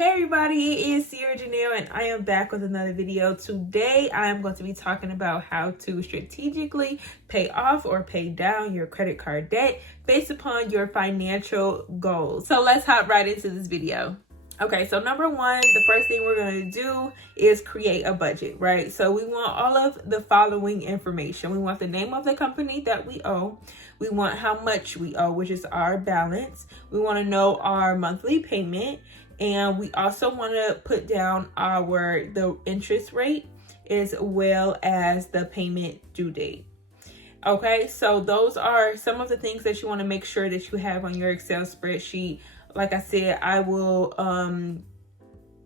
Hey everybody, it is Sierra Janelle and I am back with another video. Today I am going to be talking about how to strategically pay off or pay down your credit card debt based upon your financial goals. So let's hop right into this video. Okay, so number one, the first thing we're going to do is create a budget, right? So we want all of the following information. We want the name of the company that we owe. We want how much we owe, which is our balance. We want to know our monthly payment. And we also want to put down the interest rate as well as the payment due date. Okay, so those are some of the things that you want to make sure that you have on your Excel spreadsheet. Like I said, I will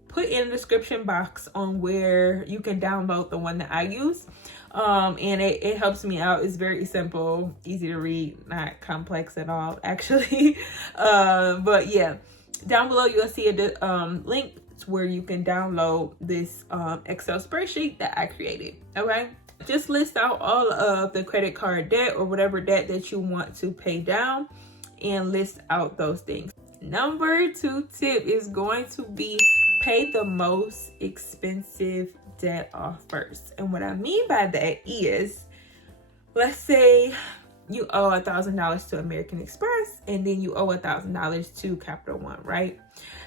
put in the description box on where you can download the one that I use. And it helps me out. It's very simple, easy to read, not complex at all, actually. But yeah. Down below, you'll see a link where you can download this Excel spreadsheet that I created, okay? Just list out all of the credit card debt or whatever debt that you want to pay down and list out those things. Number 2 tip is going to be pay the most expensive debt off first. And what I mean by that is, let's say you owe $1,000 to American Express and then you owe $1,000 to Capital One, right?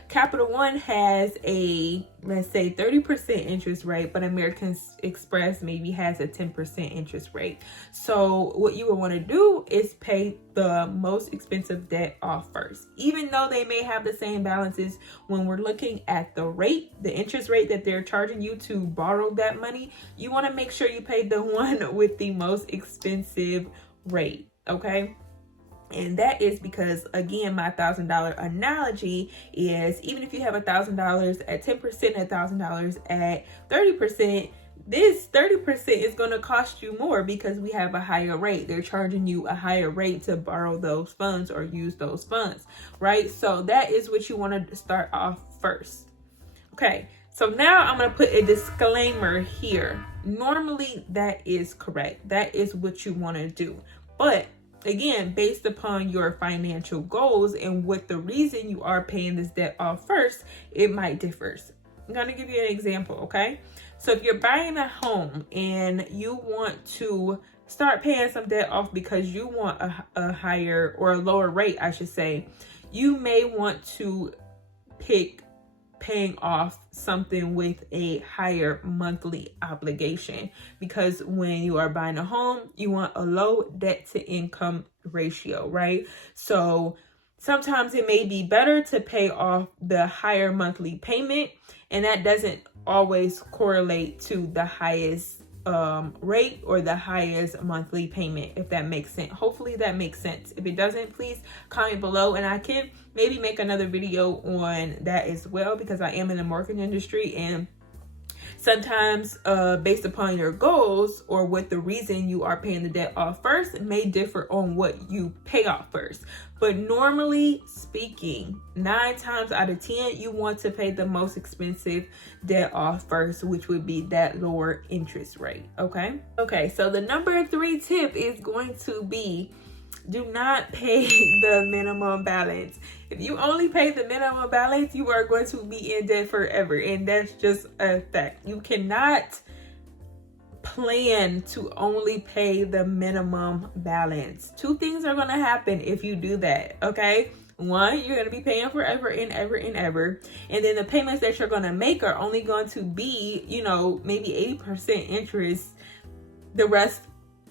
Capital One has a, let's say 30% interest rate, but American Express maybe has a 10% interest rate. So what you would want to do is pay the most expensive debt off first. Even though they may have the same balances, when we're looking at the rate, the interest rate that they're charging you to borrow that money, you want to make sure you pay the one with the most expensive rate, okay? And that is because, again, my $1,000 analogy is, even if you have $1,000 at 10%, $1,000 at 30%, this 30% is going to cost you more because we have a higher rate. They're charging you a higher rate to borrow those funds or use those funds, right? So that is what you want to start off first. Okay, so now I'm going to put a disclaimer here. Normally, that is correct. That is what you want to do. But again, based upon your financial goals and what the reason you are paying this debt off first, it might differ. I'm going to give you an example, okay? So if you're buying a home and you want to start paying some debt off because you want a higher or a lower rate, I should say, you may want to pick paying off something with a higher monthly obligation, because when you are buying a home, you want a low debt to income ratio, right? So sometimes it may be better to pay off the higher monthly payment, and that doesn't always correlate to the highest rate or the highest monthly payment, if that makes sense. Hopefully that makes sense. If it doesn't, please comment below and I can maybe make another video on that as well, because I am in the mortgage industry, and sometimes based upon your goals or what the reason you are paying the debt off first may differ on what you pay off first. But normally speaking, 9 times out of 10, you want to pay the most expensive debt off first, which would be that lower interest rate, okay? Okay, so the number 3 tip is going to be, do not pay the minimum balance. If you only pay the minimum balance, you are going to be in debt forever. And that's just a fact. You cannot plan to only pay the minimum balance. 2 things are going to happen if you do that, okay? 1, you're going to be paying forever and ever and ever. And then the payments that you're going to make are only going to be, maybe 80% interest. The rest,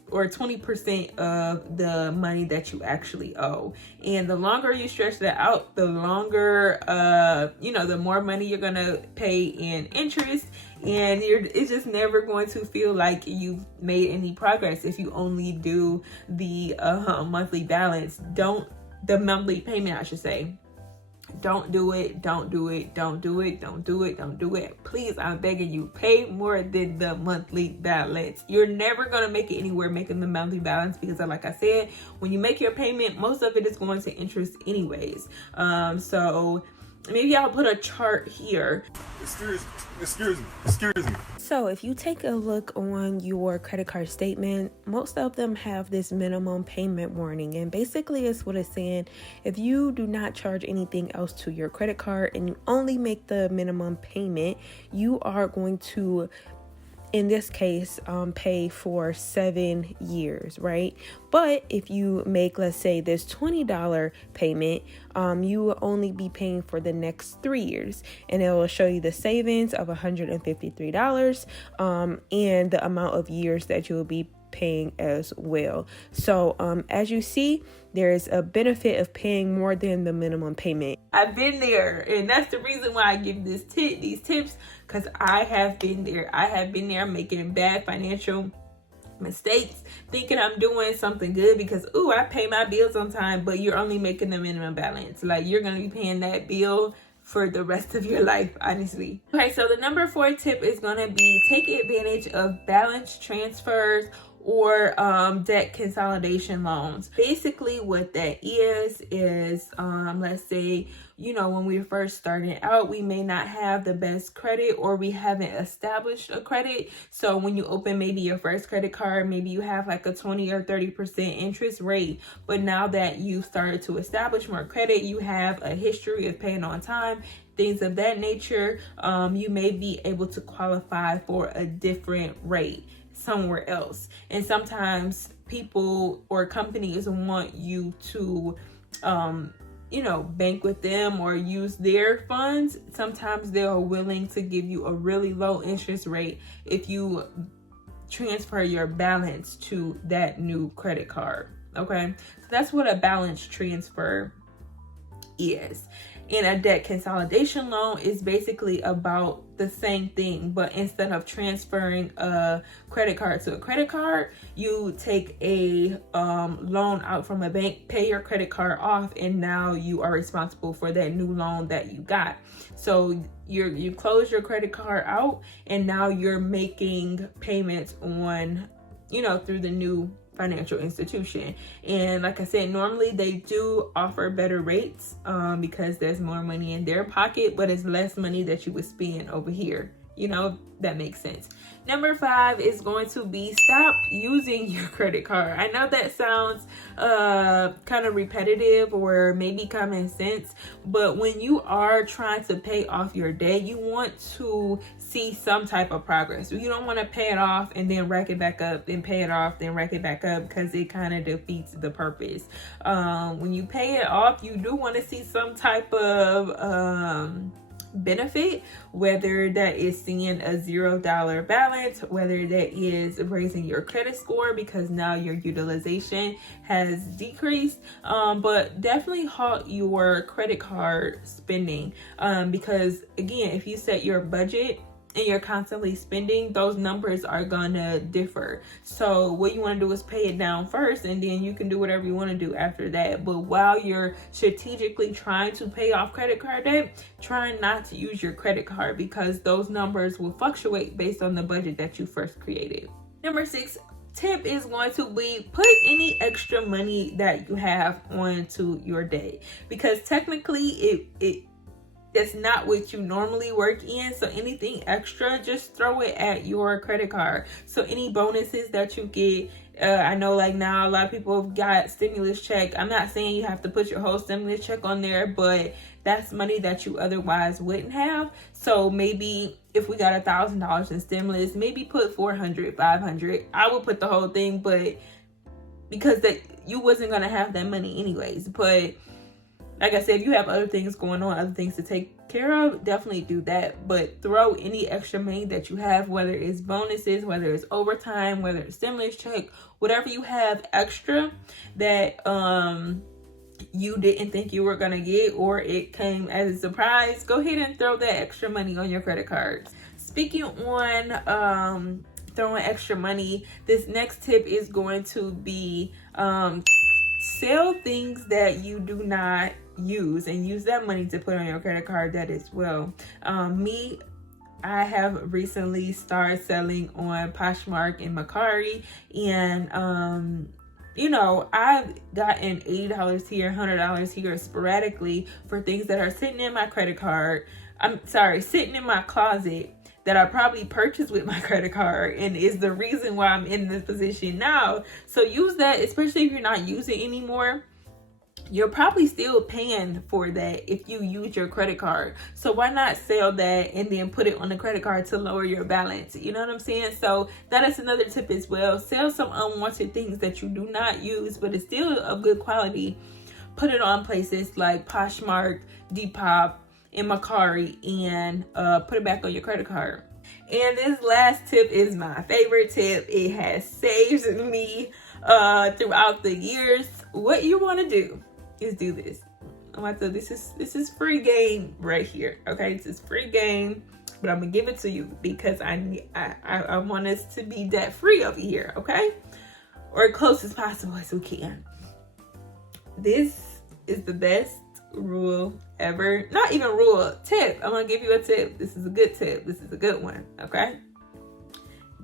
or 20% of the money that you actually owe. And the longer you stretch that out, the longer, the more money you're gonna pay in interest, and it's just never going to feel like you've made any progress if you only do the monthly balance. The monthly payment, I should say. Don't do it. Don't do it. Don't do it. Don't do it. Don't do it. Please, I'm begging you, pay more than the monthly balance. You're never going to make it anywhere making the monthly balance, because like I said, when you make your payment, most of it is going to interest anyways. So maybe I'll put a chart here. Excuse me. So if you take a look on your credit card statement, most of them have this minimum payment warning. And basically it's what it's saying. If you do not charge anything else to your credit card and you only make the minimum payment, you are going to, in this case, pay for 7 years, right? But if you make, let's say, this $20 payment, you will only be paying for the next 3 years, and it will show you the savings of $153, and the amount of years that you will be paying as well. So as you see, there is a benefit of paying more than the minimum payment. I've been there, and that's the reason why I give these tips, because I have been there. I have been there making bad financial mistakes, thinking I'm doing something good because I pay my bills on time, but you're only making the minimum balance. Like, you're gonna be paying that bill for the rest of your life, honestly. Okay, so the number 4 tip is gonna be take advantage of balance transfers or debt consolidation loans. Basically what that is let's say, when we're first starting out, we may not have the best credit, or we haven't established a credit. So when you open maybe your first credit card, maybe you have like a 20 or 30% interest rate. But now that you've started to establish more credit, you have a history of paying on time, things of that nature, you may be able to qualify for a different rate somewhere else. And sometimes people or companies want you to bank with them or use their funds. Sometimes they're willing to give you a really low interest rate if you transfer your balance to that new credit card. Okay, so that's what a balance transfer is. And a debt consolidation loan is basically about the same thing, but instead of transferring a credit card to a credit card, you take a loan out from a bank, pay your credit card off, and now you are responsible for that new loan that you got. So you close your credit card out, and now you're making payments on, through the new financial institution. And like I said, normally they do offer better rates because there's more money in their pocket, but it's less money that you would spend over here. That makes sense. Number 5 is going to be stop using your credit card. I know that sounds kind of repetitive or maybe common sense, but when you are trying to pay off your debt, you want to see some type of progress. You don't want to pay it off and then rack it back up, then pay it off, then rack it back up, because it kind of defeats the purpose. When you pay it off, you do want to see some type of benefit, whether that is seeing a $0 balance, whether that is raising your credit score because now your utilization has decreased, but definitely halt your credit card spending, because again, if you set your budget and you're constantly spending, those numbers are gonna differ. So what you want to do is pay it down first, and then you can do whatever you want to do after that. But while you're strategically trying to pay off credit card debt, try not to use your credit card, because those numbers will fluctuate based on the budget that you first created. Number 6 tip is going to be put any extra money that you have onto your debt, because technically that's not what you normally work in. So anything extra, just throw it at your credit card. So any bonuses that you get, I know like now a lot of people have got stimulus check. I'm not saying you have to put your whole stimulus check on there, but that's money that you otherwise wouldn't have. So maybe if we got $1,000 in stimulus, maybe put 400, 500. I would put the whole thing, but because that you wasn't gonna have that money anyways. But like I said, if you have other things going on, other things to take care of, definitely do that. But throw any extra money that you have, whether it's bonuses, whether it's overtime, whether it's stimulus check, whatever you have extra that you didn't think you were gonna get, or it came as a surprise, go ahead and throw that extra money on your credit cards. Speaking on throwing extra money, this next tip is going to be sell things that you do not use and use that money to put on your credit card debt as well. I have recently started selling on Poshmark and Mercari, and you know, I've gotten $80 here, $100 here sporadically for things that are sitting in my credit card. Sitting in my closet that I probably purchased with my credit card and is the reason why I'm in this position now. So use that, especially if you're not using it anymore. You're probably still paying for that if you use your credit card. So why not sell that and then put it on the credit card to lower your balance? You know what I'm saying? So that is another tip as well. Sell some unwanted things that you do not use, but it's still of good quality. Put it on places like Poshmark, Depop, and Macari, and put it back on your credit card. And this last tip is my favorite tip. It has saved me throughout the years. What you want to do is do this. This is free game right here. Okay, this is free game, but I'm gonna give it to you because I want us to be debt free over here. Okay, or as close as possible as we can. This is the best rule ever. Not even rule, tip. I'm gonna give you a tip. This is a good tip. This is a good one. Okay,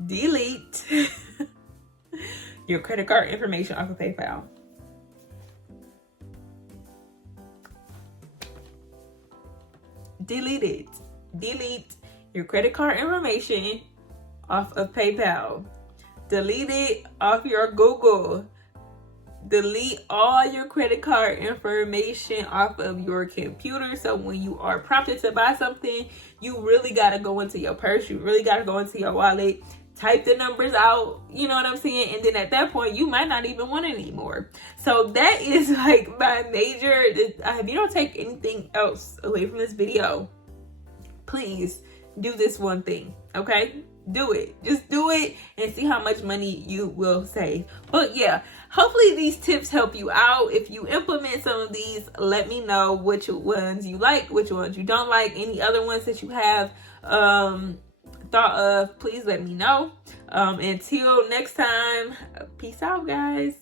delete your credit card information off of PayPal. Delete it. Delete your credit card information off of PayPal. Delete it off your Google. Delete all your credit card information off of your computer. So when you are prompted to buy something, you really got to go into your purse. You really got to go into your wallet. Type the numbers out, you know what I'm saying? And then at that point, you might not even want it anymore. So that is like my major, if you don't take anything else away from this video, please do this one thing, okay? Do it. Just do it and see how much money you will save. But yeah, hopefully these tips help you out. If you implement some of these, let me know which ones you like, which ones you don't like, any other ones that you have thought of, please let me know. Until next time, peace out, guys.